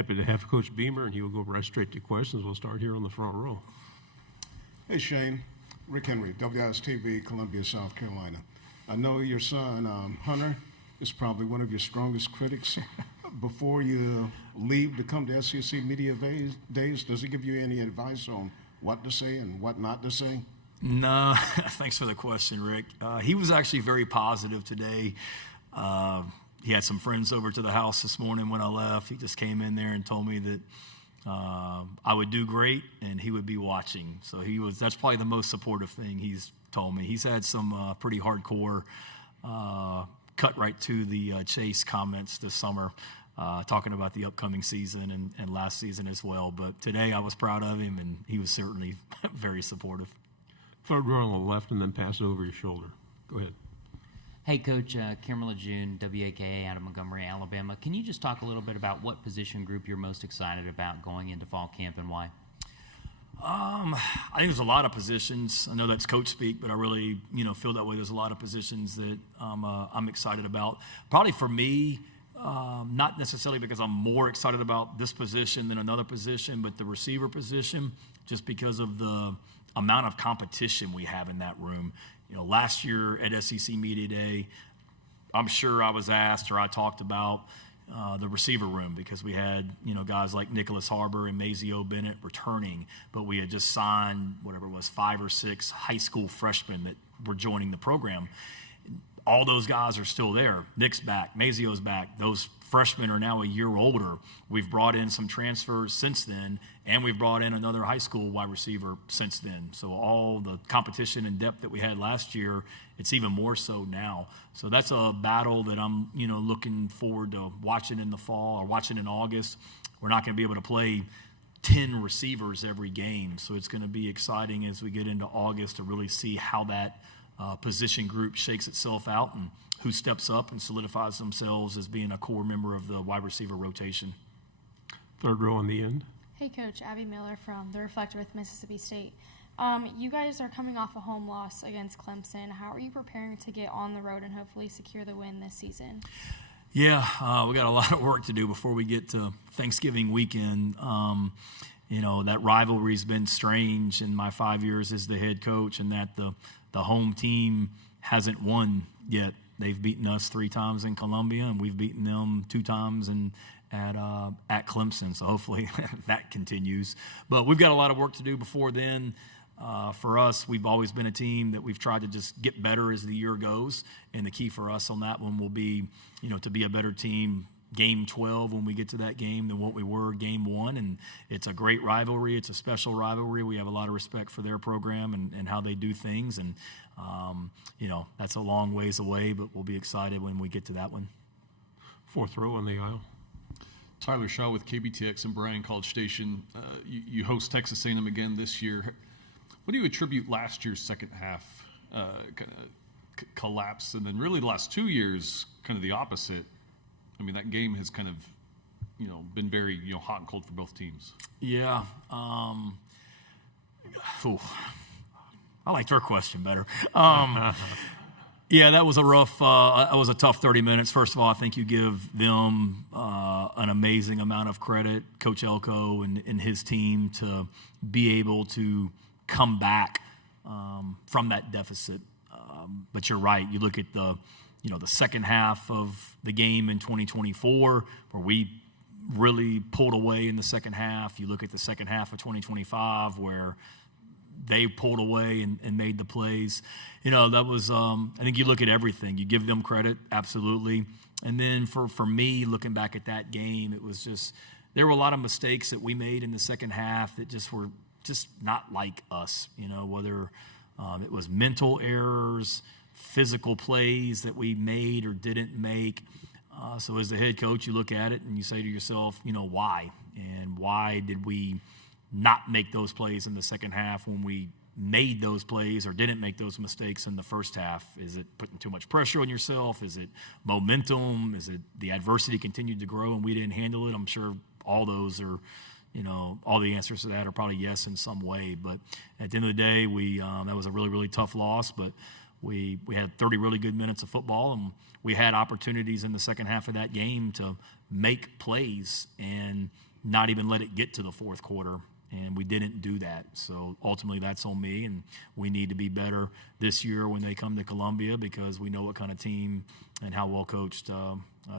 Happy to have Coach Beamer, and he will go right straight to questions. We'll start here on the front row. Hey, Shane. Rick Henry, WIS-TV, Columbia, South Carolina. I know your son, Hunter, is probably one of your strongest critics. Before you leave to come to SEC Media Days, does he give you any advice on what to say and what not to say? No, thanks for the question, Rick. He was actually very positive today. He had some friends over to the house this morning when I left. He just came in there and told me that I would do great and he would be watching. So that's probably the most supportive thing he's told me. He's had some pretty hardcore cut right to the chase comments this summer, talking about the upcoming season and last season as well. But today I was proud of him, and he was certainly very supportive. Third row on the left, and then pass it over your shoulder. Go ahead. Hey, Coach, Cameron Lejeune, WAKA out of Montgomery, Alabama. Can you just talk a little bit about what position group you're most excited about going into fall camp and why? I think there's a lot of positions. I know that's coach speak, but I really, feel that way. There's a lot of positions that I'm excited about. Probably for me, not necessarily because I'm more excited about this position than another position, but the receiver position, just because of the amount of competition we have in that room. Last year at SEC Media Day, I'm sure I was asked or I talked about the receiver room because we had, guys like Nicholas Harbor and Mazio Bennett returning, but we had just signed, 5 or 6 high school freshmen that were joining the program. All those guys are still there. Nick's back. Mazio's back. Those freshmen are now a year older. We've brought in some transfers since then, and we've brought in another high school wide receiver since then. So all the competition and depth that we had last year, it's even more so now. So that's a battle that I'm, looking forward to watching in the fall or watching in August. We're not going to be able to play 10 receivers every game, so it's going to be exciting as we get into August to really see how that position group shakes itself out and who steps up and solidifies themselves as being a core member of the wide receiver rotation. Third row on the end. Hey, Coach. Abby Miller from The Reflector with Mississippi State. You guys are coming off a home loss against Clemson. How are you preparing to get on the road and hopefully secure the win this season? Yeah, we got a lot of work to do before we get to Thanksgiving weekend. That rivalry's been strange in my 5 years as the head coach, and that the home team hasn't won yet. They've beaten us 3 times in Columbia, and we've beaten them 2 times at Clemson. So hopefully that continues. But we've got a lot of work to do before then. For us, we've always been a team that we've tried to just get better as the year goes. And the key for us on that one will be, to be a better team game 12 when we get to that game than what we were game 1. And it's a great rivalry. It's a special rivalry. We have a lot of respect for their program and how they do things. And, that's a long ways away, but we'll be excited when we get to that one. Fourth row on the aisle. Tyler Shaw with KBTX and Bryan College Station. You host Texas A&M again this year. What do you attribute last year's second half collapse, and then really the last 2 years kind of the opposite? I mean, that game has kind of, been very, hot and cold for both teams. Yeah. I liked her question better. Yeah, that was a tough 30 minutes. First of all, I think you give them an amazing amount of credit, Coach Elko and his team, to be able to come back from that deficit. But you're right. You look at the second half of the game in 2024, where we really pulled away in the second half. You look at the second half of 2025, where they pulled away and made the plays. That was, I think you look at everything. You give them credit, absolutely. And then for me, looking back at that game, it was just, there were a lot of mistakes that we made in the second half that just were just not like us, whether it was mental errors, physical plays that we made or didn't make. So as the head coach, you look at it and you say to yourself, why? And why did we not make those plays in the second half when we made those plays or didn't make those mistakes in the first half? Is it putting too much pressure on yourself? Is it momentum? Is it the adversity continued to grow and we didn't handle it? I'm sure all those are, all the answers to that are probably yes in some way. But at the end of the day, that was a really, really tough loss. But we had 30 really good minutes of football, and we had opportunities in the second half of that game to make plays. And not even let it get to the fourth quarter. And we didn't do that. So ultimately that's on me, and we need to be better this year when they come to Columbia because we know what kind of team and how well coached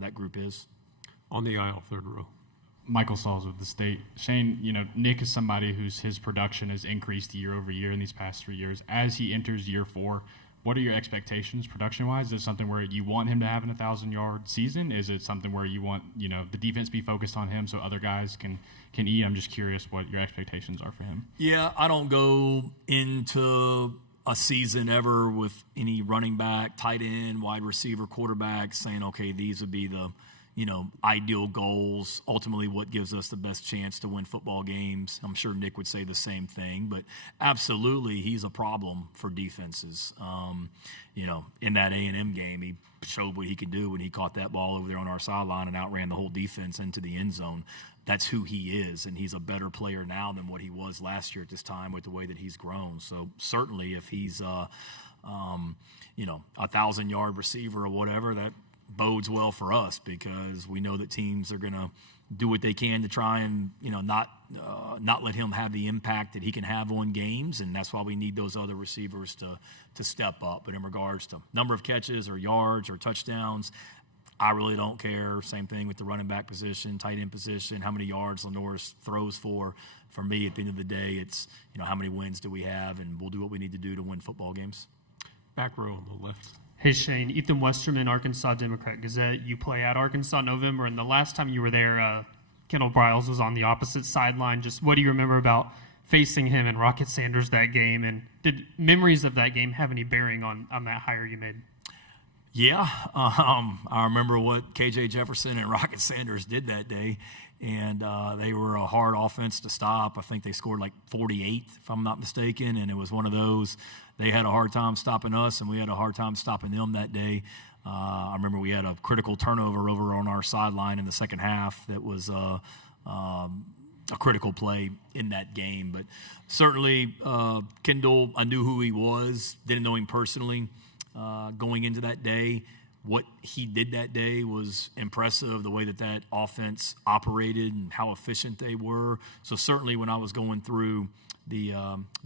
that group is. On the aisle, third row. Michael Sauls with the State. Shane, Nick is somebody his production has increased year over year in these past 3 years. As he enters year 4, what are your expectations production-wise? Is it something where you want him to have an 1,000-yard season? Is it something where you want, the defense be focused on him so other guys can eat? I'm just curious what your expectations are for him. Yeah, I don't go into a season ever with any running back, tight end, wide receiver, quarterback saying, okay, these would be the ideal goals, ultimately what gives us the best chance to win football games. I'm sure Nick would say the same thing, but absolutely he's a problem for defenses. In that A&M game, he showed what he could do when he caught that ball over there on our sideline and outran the whole defense into the end zone. That's who he is, and he's a better player now than what he was last year at this time with the way that he's grown. So certainly if he's a 1,000-yard receiver or whatever, that bodes well for us because we know that teams are going to do what they can to try and not let him have the impact that he can have on games, and that's why we need those other receivers to step up. But in regards to number of catches or yards or touchdowns, I really don't care. Same thing with the running back position, tight end position, how many yards Lenoris throws for. For me, at the end of the day, it's how many wins do we have, and we'll do what we need to do to win football games. Back row on the left. Hey, Shane. Ethan Westerman, Arkansas Democrat-Gazette. You play at Arkansas in November, and the last time you were there, Kendall Briles was on the opposite sideline. Just what do you remember about facing him and Rocket Sanders that game, and did memories of that game have any bearing on that hire you made? Yeah, I remember what K.J. Jefferson and Rocket Sanders did that day, and they were a hard offense to stop. I think they scored like 48, if I'm not mistaken, and it was one of those. They had a hard time stopping us, and we had a hard time stopping them that day. I remember we had a critical turnover over on our sideline in the second half that was a critical play in that game. But certainly Kendall, I knew who he was, didn't know him personally. Going into that day, what he did that day was impressive, the way that offense operated and how efficient they were. So certainly when I was going through the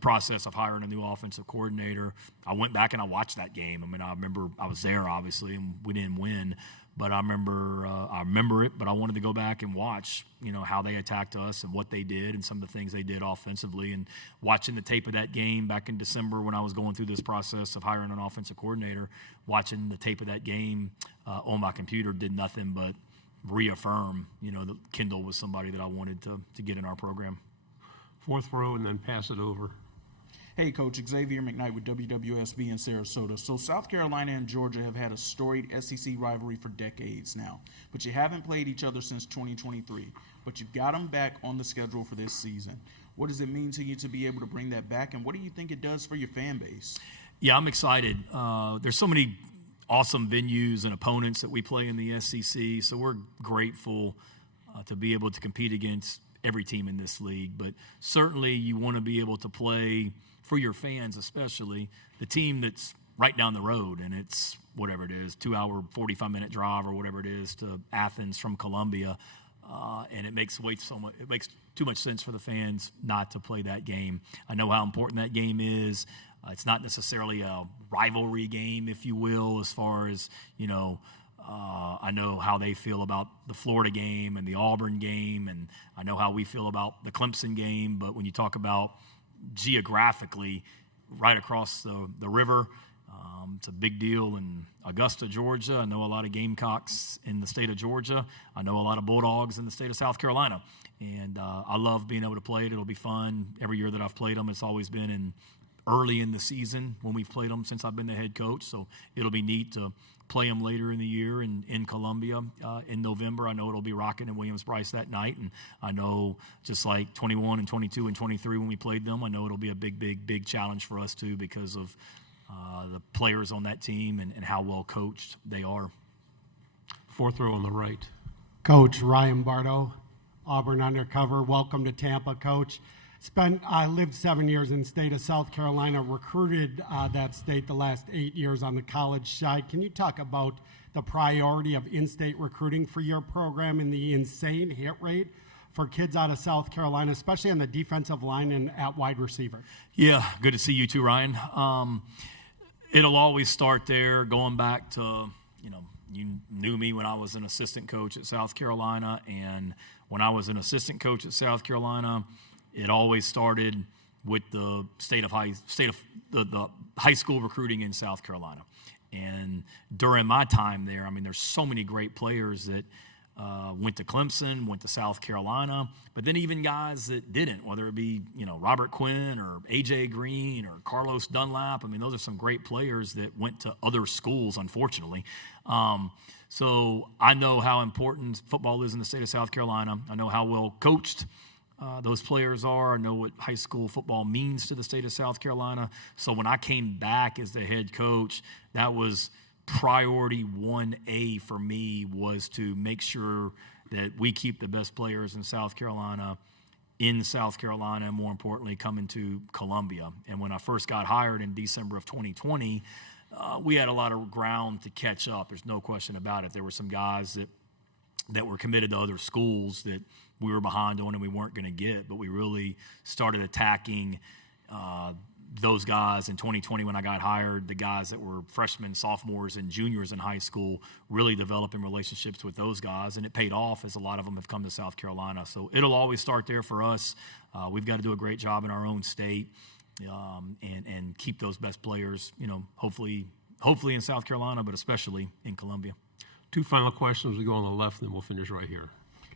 process of hiring a new offensive coordinator, I went back and I watched that game. I mean, I remember I was there, obviously, and we didn't win. But I remember it, but I wanted to go back and watch, how they attacked us and what they did and some of the things they did offensively. And watching the tape of that game back in December when I was going through this process of hiring an offensive coordinator, watching the tape of that game on my computer did nothing but reaffirm, that Kendall was somebody that I wanted to get in our program. Fourth row and then pass it over. Hey, Coach, Xavier McKnight with WWSB in Sarasota. So South Carolina and Georgia have had a storied SEC rivalry for decades now, but you haven't played each other since 2023. But you've got them back on the schedule for this season. What does it mean to you to be able to bring that back, and what do you think it does for your fan base? Yeah, I'm excited. There's so many awesome venues and opponents that we play in the SEC, so we're grateful to be able to compete against every team in this league. But certainly you want to be able to play for your fans, especially the team that's right down the road, and it's whatever it is, 2-hour, 45-minute drive or whatever it is to Athens from Columbia, and it makes too much sense for the fans not to play that game. I know how important that game is. It's not necessarily a rivalry game, if you will, as far as I know how they feel about the Florida game and the Auburn game, and I know how we feel about the Clemson game. But when you talk about geographically right across the river, it's a big deal in Augusta, Georgia. I know a lot of Gamecocks in the state of Georgia. I know a lot of Bulldogs in the state of South Carolina. And I love being able to play it. It'll be fun. Every year that I've played them, it's always been early in the season when we've played them since I've been the head coach. So it'll be neat to play them later in the year in Columbia in November. I know it'll be rocking in Williams-Brice that night. And I know just like 21 and 22 and 23 when we played them, I know it'll be a big challenge for us too because of the players on that team and how well coached they are. Fourth row on the right. Coach Ryan Bardo, Auburn Undercover. Welcome to Tampa, Coach. I lived 7 years in the state of South Carolina, recruited that state the last 8 years on the college side. Can you talk about the priority of in-state recruiting for your program and the insane hit rate for kids out of South Carolina, especially on the defensive line and at wide receiver? Yeah, good to see you too, Ryan. It'll always start there, going back to, you knew me when I was an assistant coach at South Carolina, and when I was an assistant coach at South Carolina, it always started with the the high school recruiting in South Carolina. And during my time there, there's so many great players that went to Clemson, went to South Carolina, but then even guys that didn't, whether it be, Robert Quinn or A.J. Green or Carlos Dunlap. Those are some great players that went to other schools, unfortunately. So I know how important football is in the state of South Carolina. I know how well coached those players are. I know what high school football means to the state of South Carolina. So when I came back as the head coach, that was priority 1A for me, was to make sure that we keep the best players in South Carolina, and more importantly, coming to Columbia. And when I first got hired in December of 2020, we had a lot of ground to catch up. There's no question about it. There were some guys that were committed to other schools that we were behind on and we weren't going to get, but we really started attacking those guys in 2020 when I got hired, the guys that were freshmen, sophomores, and juniors in high school, really developing relationships with those guys, and it paid off as a lot of them have come to South Carolina. So it'll always start there for us. We've got to do a great job in our own state and keep those best players, hopefully in South Carolina, but especially in Columbia. 2 final questions. We go on the left, and then we'll finish right here.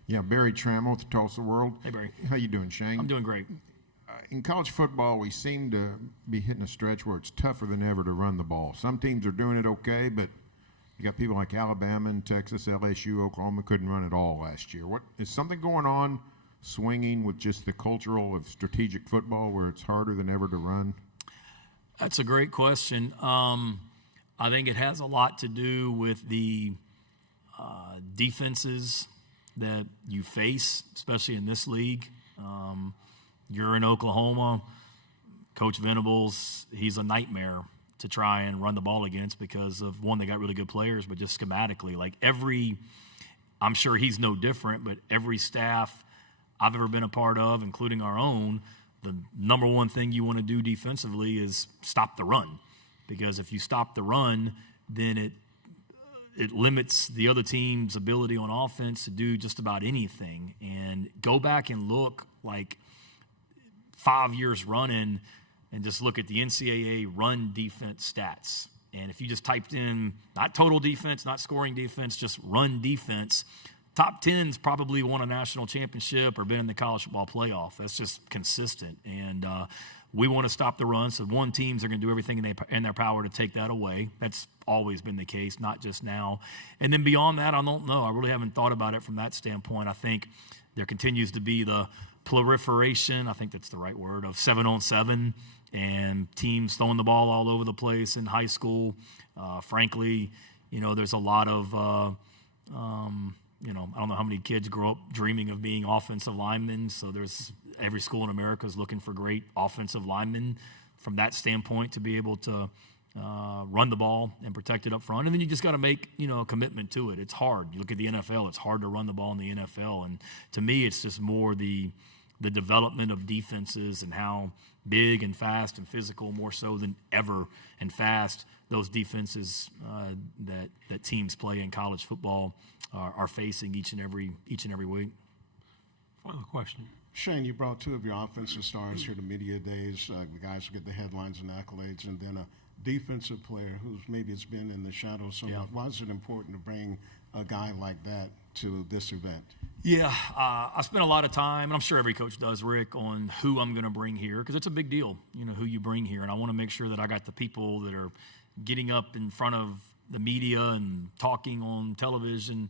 Yeah, Barry Trammell with the Tulsa World. Hey, Barry. How you doing, Shane? I'm doing great. In college football, we seem to be hitting a stretch where it's tougher than ever to run the ball. Some teams are doing it okay, but you got people like Alabama and Texas, LSU, Oklahoma couldn't run it all last year. What is something going on swinging with just the cultural of strategic football where it's harder than ever to run? That's a great question. I think it has a lot to do with the defenses that you face, especially in this league. You're in Oklahoma. Coach Venables, he's a nightmare to try and run the ball against because of, one, they got really good players, but just schematically. I'm sure he's no different, but every staff I've ever been a part of, including our own, the number one thing you want to do defensively is stop the run. Because if you stop the run, then it limits the other team's ability on offense to do just about anything. And go back and look 5 years running and just look at the NCAA run defense stats. And if you just typed in, not total defense, not scoring defense, just run defense, top 10's probably won a national championship or been in the college football playoff. That's just consistent. And we want to stop the run. So teams are going to do everything in their power to take that away. That's always been the case, not just now. And then beyond that, I don't know. I really haven't thought about it from that standpoint. I think there continues to be the proliferation, I think that's the right word, of 7-on-7 and teams throwing the ball all over the place in high school. Frankly, there's a lot of, I don't know how many kids grow up dreaming of being offensive linemen. So every school in America is looking for great offensive linemen from that standpoint to be able to run the ball and protect it up front. And then you just got to make, a commitment to it. It's hard. You look at the NFL, it's hard to run the ball in the NFL. And to me, it's just more the development of defenses and how big and fast and physical, more so than ever, and fast those defenses that teams play in college football are facing each and every week. Final question. Shane, you brought 2 of your offensive stars here to media days, the guys who get the headlines and accolades, and then a defensive player who's maybe has been in the shadows somewhat. Yeah. Why is it important to bring a guy like that to this event? Yeah, I spent a lot of time, and I'm sure every coach does, Rick, on who I'm going to bring here, because it's a big deal, who you bring here. And I want to make sure that I got the people that are getting up in front of the media and talking on television,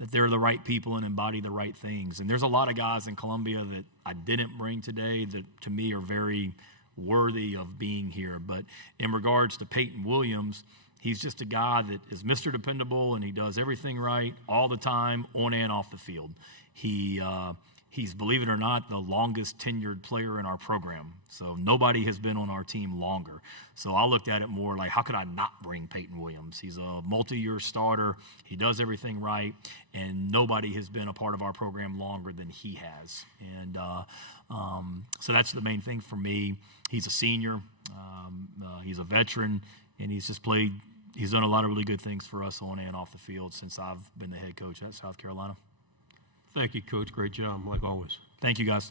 that they're the right people and embody the right things. And there's a lot of guys in Columbia that I didn't bring today that, to me, are very worthy of being here. But in regards to Peyton Williams, he's just a guy that is Mr. Dependable, and he does everything right all the time, on and off the field. He's, believe it or not, the longest tenured player in our program. So nobody has been on our team longer. So I looked at it more like, how could I not bring Peyton Williams? He's a multi-year starter. He does everything right, and nobody has been a part of our program longer than he has. And so that's the main thing for me. He's a senior. He's a veteran, and he's done a lot of really good things for us on and off the field since I've been the head coach at South Carolina. Thank you, Coach. Great job, like always. Thank you, guys.